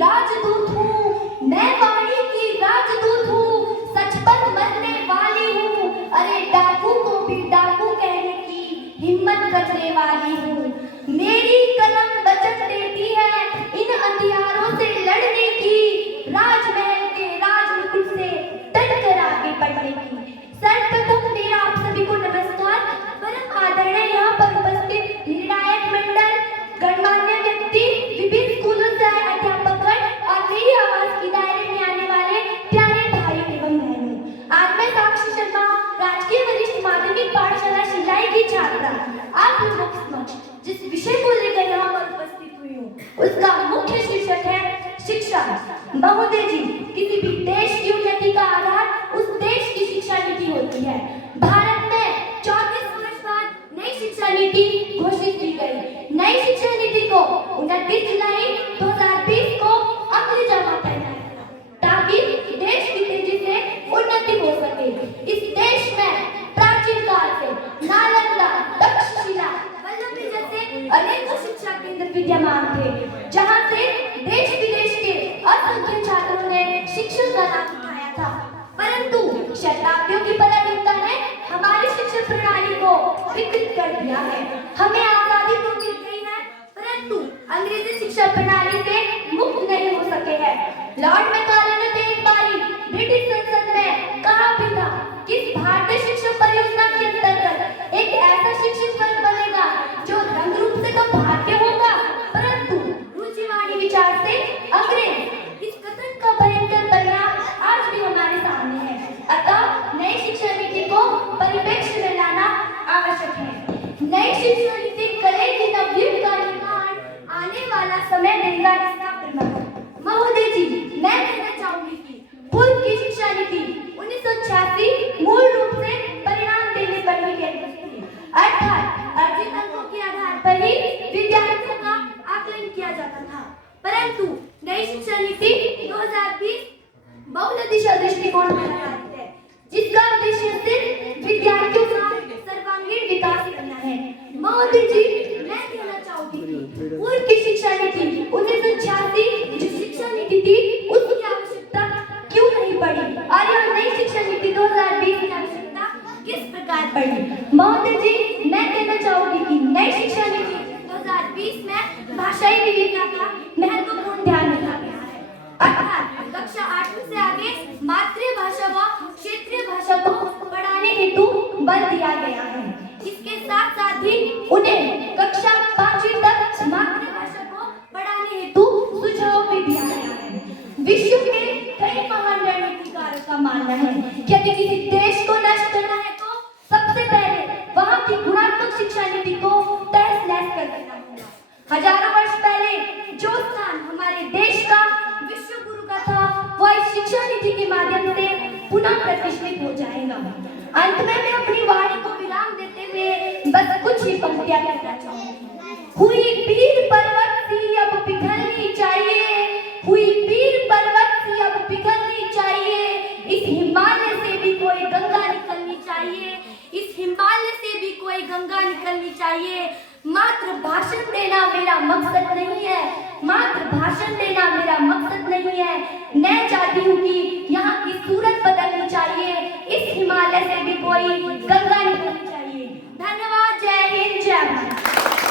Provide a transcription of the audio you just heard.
राजदूत हूँ, मैं वाणी की राजदूत हूँ, सच पर मरने वाली हूँ। अरे डाकू को भी डाकू कहने की हिम्मत करने वाली हूँ। मेरी कलम वचन देती है इन अंधियारों से लड़ने की, राजमहल के राजमुकुट से डटकर आगे बढ़ने की। सर्वप्रथम मेरा आप सभी को नमस्कार। परम आदरणीय यहाँ पर उपस्थित निर्णायक मंडल, गणमान्य व्यक्ति, विभिन्न स्कूलों से आए अध्यापकगण और मेरी आवाज की दायरे में आने वाले प्यारे भाई एवं बहनों, आज मैं साक्षी शर्मा, राजकीय वरिष्ठ माध्यमिक पाठशाला शिलाई की छात्रा, आप लोगों के समक्ष जिस विषय को लेकर यहाँ पर उपस्थित हुई हूँ उसका मुख्य शीर्षक है शिक्षा। महोदय जी, किसी भी देश की उन्नति का आधार उस देश की शिक्षा नीति होती है। भारत में 34 वर्ष बाद नई शिक्षा नीति घोषित की गई। नई शिक्षा नीति को 29 जुलाई 2020 को अमलीजामा पहनाया गया ताकि देश की तेजी से उन्नति हो सके। इस देश में प्राचीन काल से नालंदा, तक्षशिला, वल्लभी जैसे अनेकों शिक्षा केंद्र विद्यमान थे, जहां से देश विदेश के असंख्य छात्रों ने शिक्षा का लाभ उठाया था। परंतु शताब्दियों की पराधीनता ने हमारी शिक्षा प्रणाली को विकृत कर दिया है। हमें आजादी तो मिल गई है, परंतु अंग्रेजी शिक्षा प्रणाली से मुक्त नहीं हो सके हैं। लॉर्ड मैकाले ने एक बारी ब्रिटिश संसद में कहा भी था कि इस भारतीय शिक्षा परियोजना के अंतर्गत एक ऐसा शिक्षित वर्ग बनेगा जो रंग रूप से तो भारतीय होगा, परंतु रुचिवादी विचार से अंग्रेज। इस कथन का भयंकर परिणाम आज भी हमारे सामने है। अतः नई शिक्षा नीति को परिप्रेक्ष्य में लाना आवश्यक है। नई शिक्षा नीति करेगी नवयुग का निर्माण, आने वाला समय देगा इसका प्रमाण। महोदय जी, मैं कहना चाहूंगी कि पूर्व की शिक्षा नीति 1986 मूल रूप से परिणाम देने पर ही केंद्रित थी, अर्थात अर्जित अंकों के आधार पर ही विद्यार्थियों का आकलन किया जाता था। परंतु नई शिक्षा नीति 2020 बहुउद्देशीय दृष्टिकोण पर आधारित है, जिसका उद्देश्य सिर्फ विद्यार्थियों का सर्वांगीण विकास करना है। महोदय जी, मैं कहना चाहूंगी कि पूर्व की शिक्षा नीति 1986 जो शिक्षा नीति थी उसकी आवश्यकता क्यों नहीं पड़ी और यह नई शिक्षा नीति 2020 की आवश्यकता किस प्रकार पड़ी। महोदय जी, मैं कहना चाहूंगी कि नई शिक्षा नीति 2020 में भाषाई विविधता का महत्वपूर्ण ध्यान रखा गया है, अर्थात कक्षा 8 से आगे मातृभाषा व क्षेत्रीय भाषा को पढ़ाने हेतु बल दिया गया है। इसके साथ साथ ही उन्हें कक्षा 5वीं तक मातृभाषा को पढ़ाने हेतु सुझाव भी दिया गया है। विश्व के कई महान रणनीतिकारों का मानना है कि यदि किसी देश को नष्ट करना है तो सबसे पहले वहां की गुणात्मक शिक्षा नीति को तहस नहस कर देना होगा। हजारों वर्ष पहले जो स्थान हमारे देश का विश्व गुरु का था, वह इस शिक्षा नीति के माध्यम से पुनः प्रतिष्ठित हो जाएगा। अंत में मैं अपनी वाणी को विराम देते हुए बस कुछ ही पंक्तियां कहना चाहूंगी। हुई पीर पर्वत सी अब पिघलनी चाहिए, हुई पीर पर्वत सी अब पिघलनी चाहिए, इस हिमालय से भी कोई गंगा निकलनी चाहिए, इस हिमालय से भी कोई गंगा निकलनी चाहिए। मात्र भाषण देना मेरा मकसद नहीं है, मात्र भाषण देना मेरा मकसद नहीं है। मैं चाहती हूँ कि यहाँ की सूरत बदलनी चाहिए, इस हिमालय से भी कोई गंगा